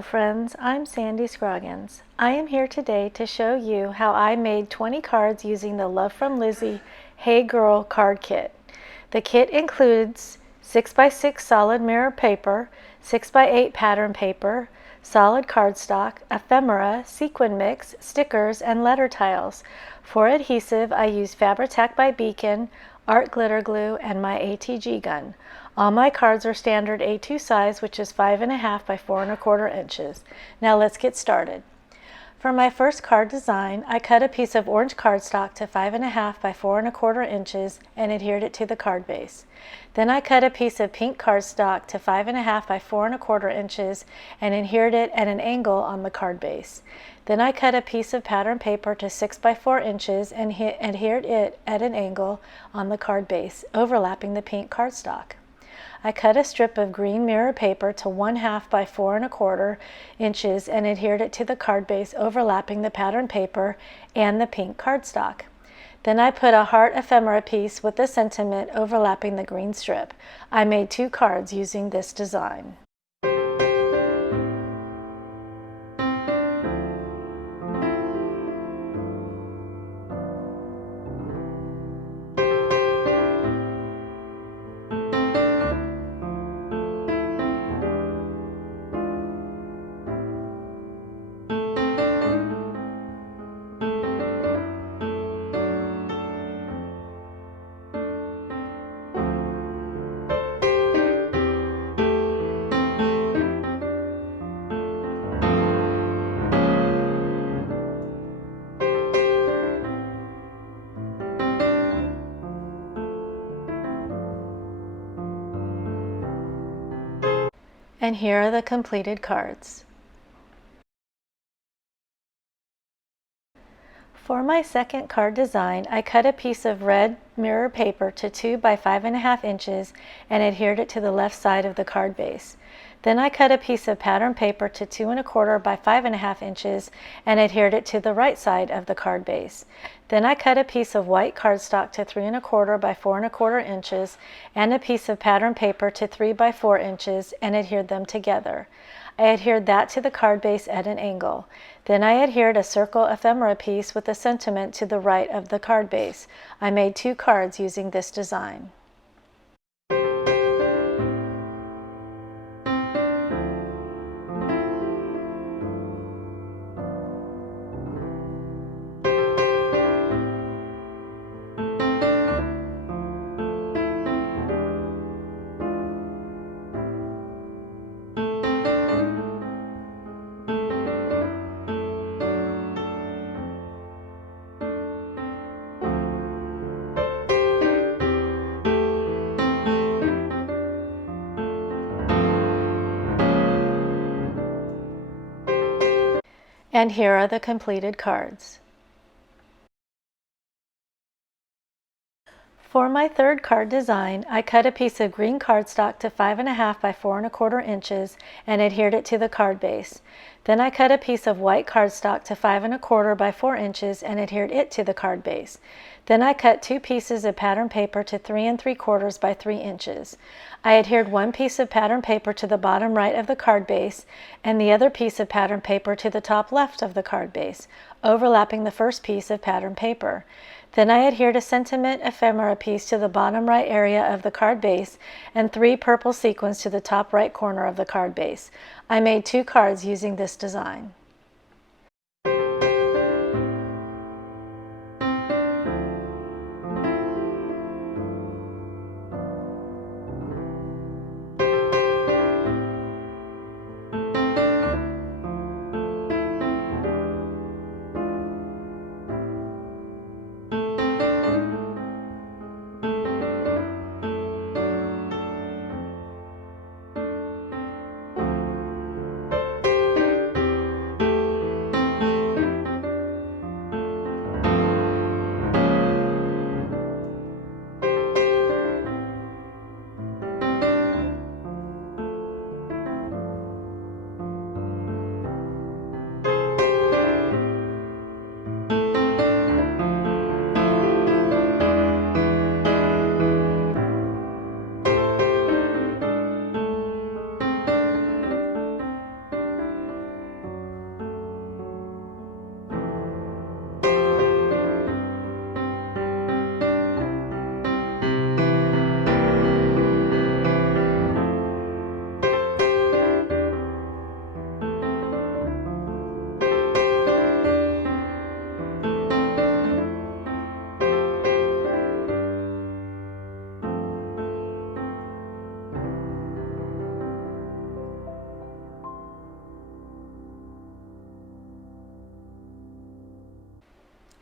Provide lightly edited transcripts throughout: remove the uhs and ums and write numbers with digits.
Hello friends, I'm Sandy Scroggins. I am here today to show you how I made 20 cards using the Love From Lizi Hey Girl card kit. The kit includes 6x6 solid mirror paper, 6x8 pattern paper, solid cardstock, ephemera, sequin mix, stickers, and letter tiles. For adhesive, I used FabriTac by Beacon, art glitter glue, and my ATG gun. All my cards are standard A2 size, which is 5.5 by 4.25 inches. Now let's get started. For my first card design, I cut a piece of orange cardstock to 5.5 by 4.25 inches and adhered it to the card base. Then I cut a piece of pink cardstock to 5.5 by 4.25 inches and adhered it at an angle on the card base. Then I cut a piece of pattern paper to 6 by 4 inches and adhered it at an angle on the card base, overlapping the pink cardstock. I cut a strip of green mirror paper to 1/2 by 4.25 inches and adhered it to the card base, overlapping the pattern paper and the pink cardstock. Then I put a heart ephemera piece with a sentiment overlapping the green strip. I made 2 cards using this design. And here are the completed cards. For my second card design, I cut a piece of red mirror paper to 2 by 5.5 inches and adhered it to the left side of the card base. Then I cut a piece of pattern paper to 2.25 by 5.5 inches and adhered it to the right side of the card base. Then I cut a piece of white cardstock to 3.25 by 4.25 inches and a piece of pattern paper to 3 by 4 inches and adhered them together. I adhered that to the card base at an angle. Then I adhered a circle ephemera piece with a sentiment to the right of the card base. I made 2 cards using this design. And here are the completed cards. For my third card design, I cut a piece of green cardstock to 5.5 by 4.25 inches and adhered it to the card base. Then I cut a piece of white cardstock to 5.25 by 4 inches and adhered it to the card base. Then I cut 2 pieces of pattern paper to 3.75 by 3 inches. I adhered 1 piece of pattern paper to the bottom right of the card base and the other piece of pattern paper to the top left of the card base, overlapping the first piece of pattern paper. Then I adhered a sentiment ephemera piece to the bottom right area of the card base and 3 purple sequins to the top right corner of the card base. I made 2 cards using this design.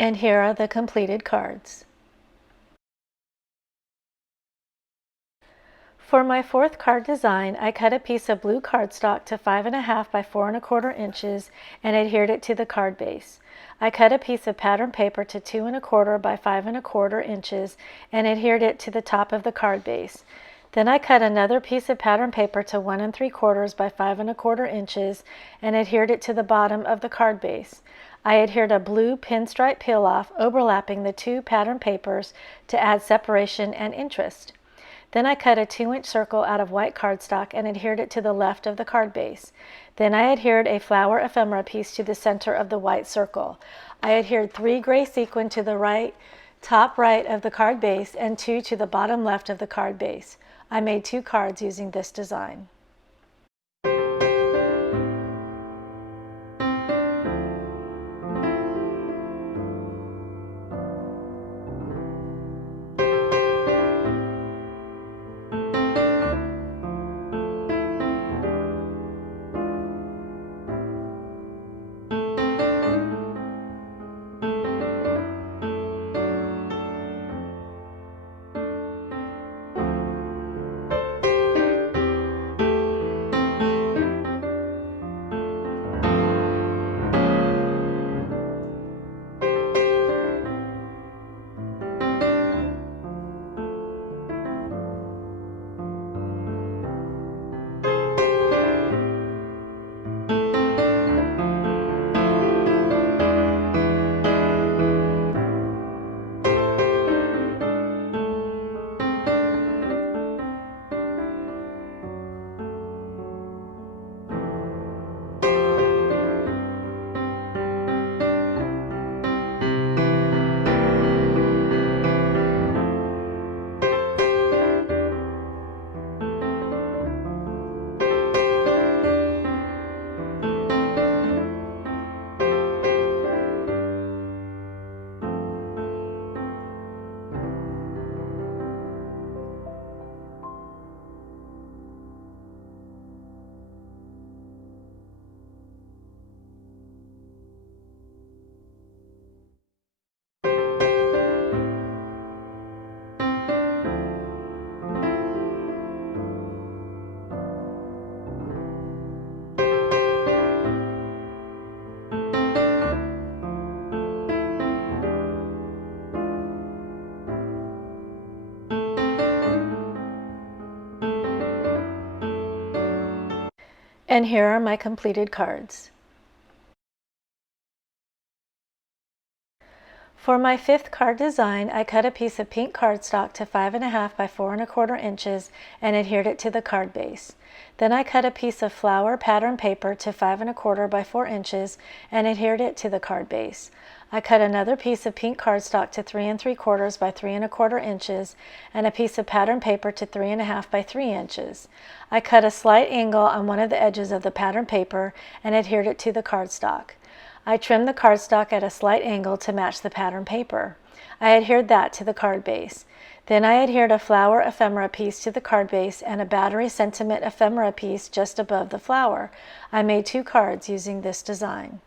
And here are the completed cards. For my fourth card design, I cut a piece of blue cardstock to 5.5 by 4.25 inches and adhered it to the card base. I cut a piece of pattern paper to 2.25 by 5.25 inches and adhered it to the top of the card base. Then I cut another piece of pattern paper to 1.75 by 5.25 inches and adhered it to the bottom of the card base. I adhered a blue pinstripe peel-off overlapping the two pattern papers to add separation and interest. Then I cut a 2-inch circle out of white cardstock and adhered it to the left of the card base. Then I adhered a flower ephemera piece to the center of the white circle. I adhered 3 gray sequin to the top right of the card base and 2 to the bottom left of the card base. I made 2 cards using this design. And here are my completed cards. For my fifth card design, I cut a piece of pink cardstock to 5.5 by 4.25 inches and adhered it to the card base. Then I cut a piece of flower pattern paper to 5.25 by 4 inches and adhered it to the card base. I cut another piece of pink cardstock to 3.75 by 3.25 inches and a piece of pattern paper to 3.5 by 3 inches. I cut a slight angle on one of the edges of the pattern paper and adhered it to the cardstock. I trimmed the cardstock at a slight angle to match the pattern paper. I adhered that to the card base. Then I adhered a flower ephemera piece to the card base and a battery sentiment ephemera piece just above the flower. I made 2 cards using this design.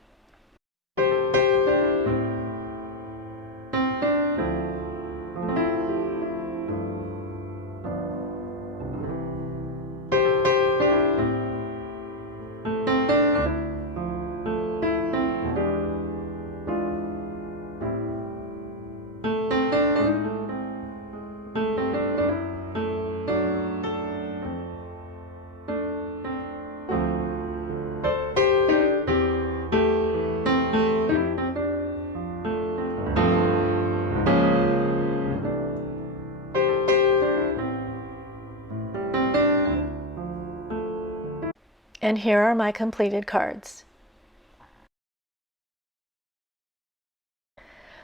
And here are my completed cards.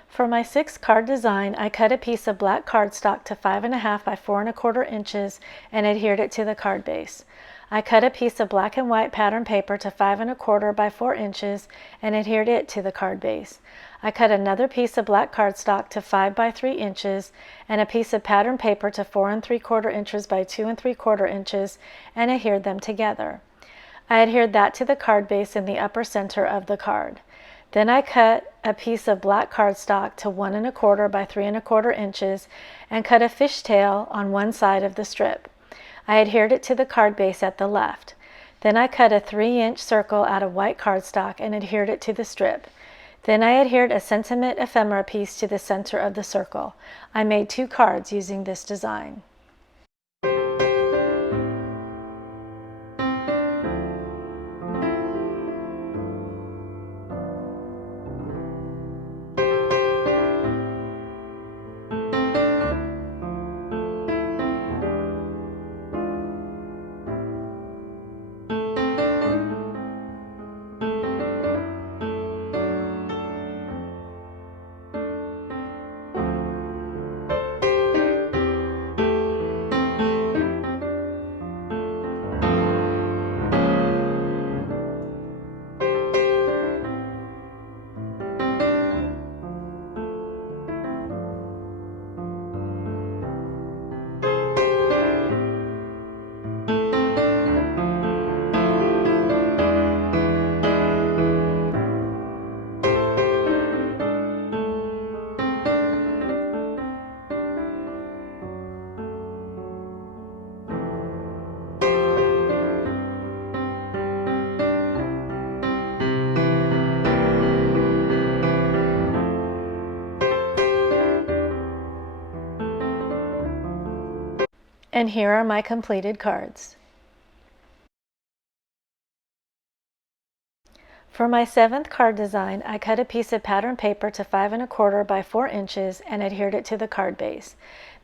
For my 6th card design, I cut a piece of black cardstock to 5.5 by 4.25 inches and adhered it to the card base. I cut a piece of black and white pattern paper to 5.25 by 4 inches and adhered it to the card base. I cut another piece of black cardstock to 5 by 3 inches and a piece of pattern paper to 4.75 inches by 2.75 inches and adhered them together. I adhered that to the card base in the upper center of the card. Then I cut a piece of black cardstock to 1 1/4 by 3 1/4 inches and cut a fishtail on one side of the strip. I adhered it to the card base at the left. Then I cut a 3-inch circle out of white cardstock and adhered it to the strip. Then I adhered a sentiment ephemera piece to the center of the circle. I made 2 cards using this design. And here are my completed cards. For my 7th card design, I cut a piece of pattern paper to 5 1/4 by 4 inches and adhered it to the card base.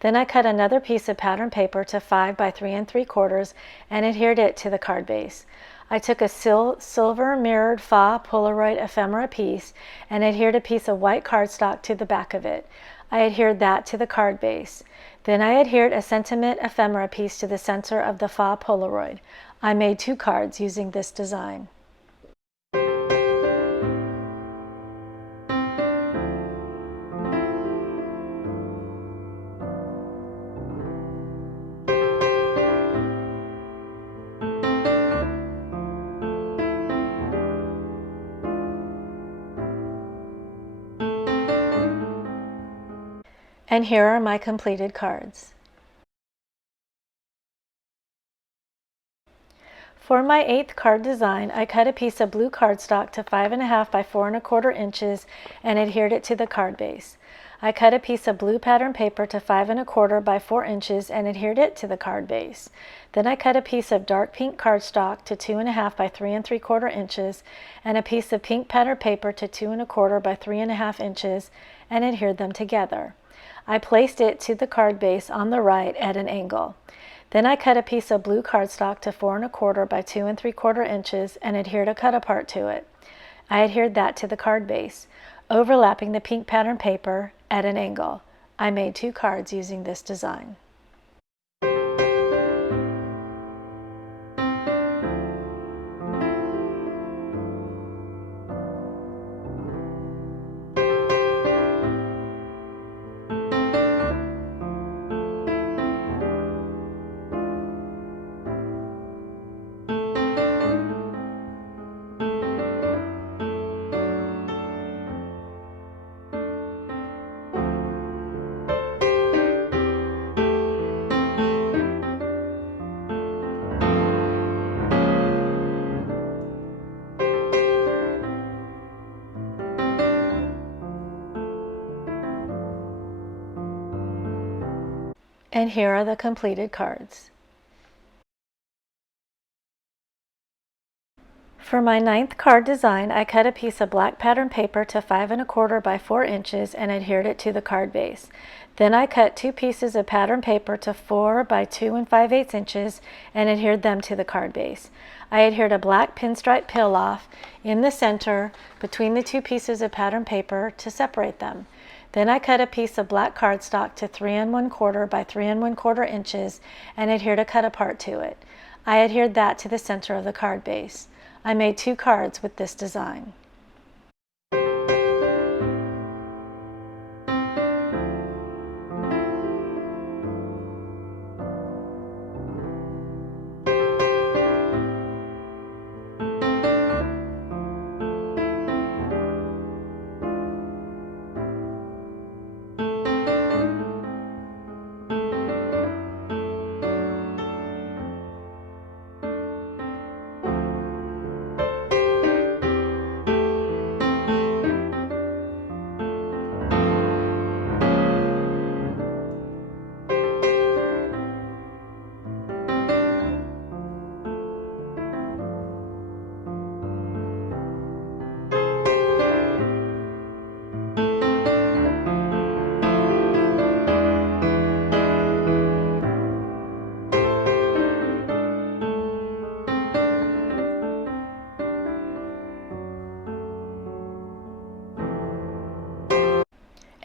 Then I cut another piece of pattern paper to 5 by 3 3/4 and adhered it to the card base. I took a silver mirrored faux Polaroid ephemera piece and adhered a piece of white cardstock to the back of it. I adhered that to the card base. Then I adhered a sentiment ephemera piece to the center of the faux Polaroid. I made 2 cards using this design. And here are my completed cards. For my 8th card design, I cut a piece of blue cardstock to 5 1/2 by 4 1/4 inches and adhered it to the card base. I cut a piece of blue pattern paper to 5 1/4 by 4 inches and adhered it to the card base. Then I cut a piece of dark pink cardstock to 2 1/2 by 3 3/4 inches and a piece of pink pattern paper to 2 1/4 by 3 1/2 inches and adhered them together. I placed it to the card base on the right at an angle. Then I cut a piece of blue cardstock to 4 1/4 by 2 3/4 inches and adhered a cut apart to it. I adhered that to the card base, overlapping the pink pattern paper at an angle. I made 2 cards using this design. And here are the completed cards. For my 9th card design, I cut a piece of black pattern paper to 5 1/4 by 4 inches and adhered it to the card base. Then I cut 2 pieces of pattern paper to 4 by 2 5/8 inches and adhered them to the card base. I adhered a black pinstripe peel off in the center between the 2 pieces of pattern paper to separate them. Then I cut a piece of black cardstock to 3 1/4 by 3 1/4 inches and adhered a cut apart to it. I adhered that to the center of the card base. I made 2 cards with this design.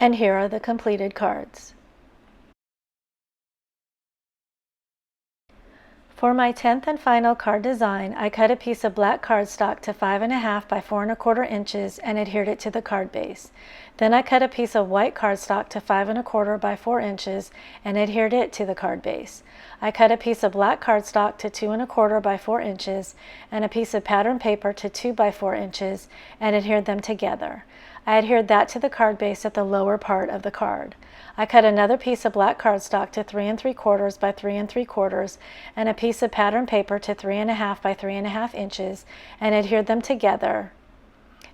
And here are the completed cards. For my 10th and final card design, I cut a piece of black cardstock to 5.5 by 4.25 inches and adhered it to the card base. Then I cut a piece of white cardstock to 5.25 by 4 inches and adhered it to the card base. I cut a piece of black cardstock to 2.25 by 4 inches and a piece of pattern paper to 2 by 4 inches and adhered them together. I adhered that to the card base at the lower part of the card. I cut another piece of black cardstock to 3.75 by 3.75 and a piece of pattern paper to 3.5 by 3.5 inches and adhered them together,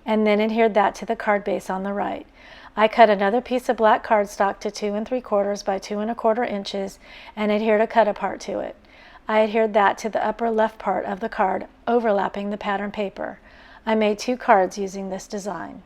and then adhered that to the card base on the right. I cut another piece of black cardstock to 2.75 by 2.25 inches and adhered a cut apart to it. I adhered that to the upper left part of the card, overlapping the pattern paper. I made 2 cards using this design.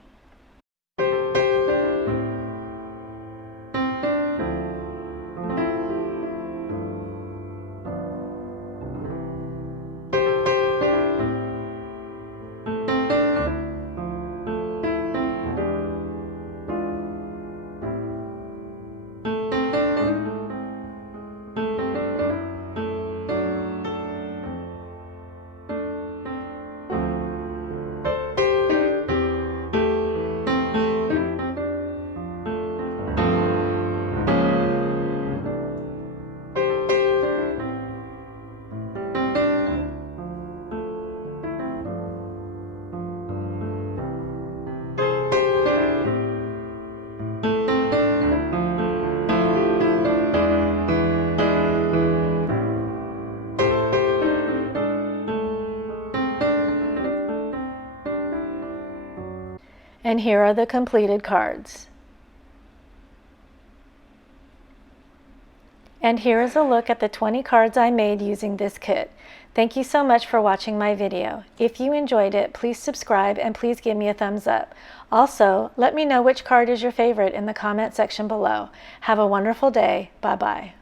And here are the completed cards. And here is a look at the 20 cards I made using this kit. Thank you so much for watching my video. If you enjoyed it, please subscribe and please give me a thumbs up. Also, let me know which card is your favorite in the comment section below. Have a wonderful day. Bye-bye.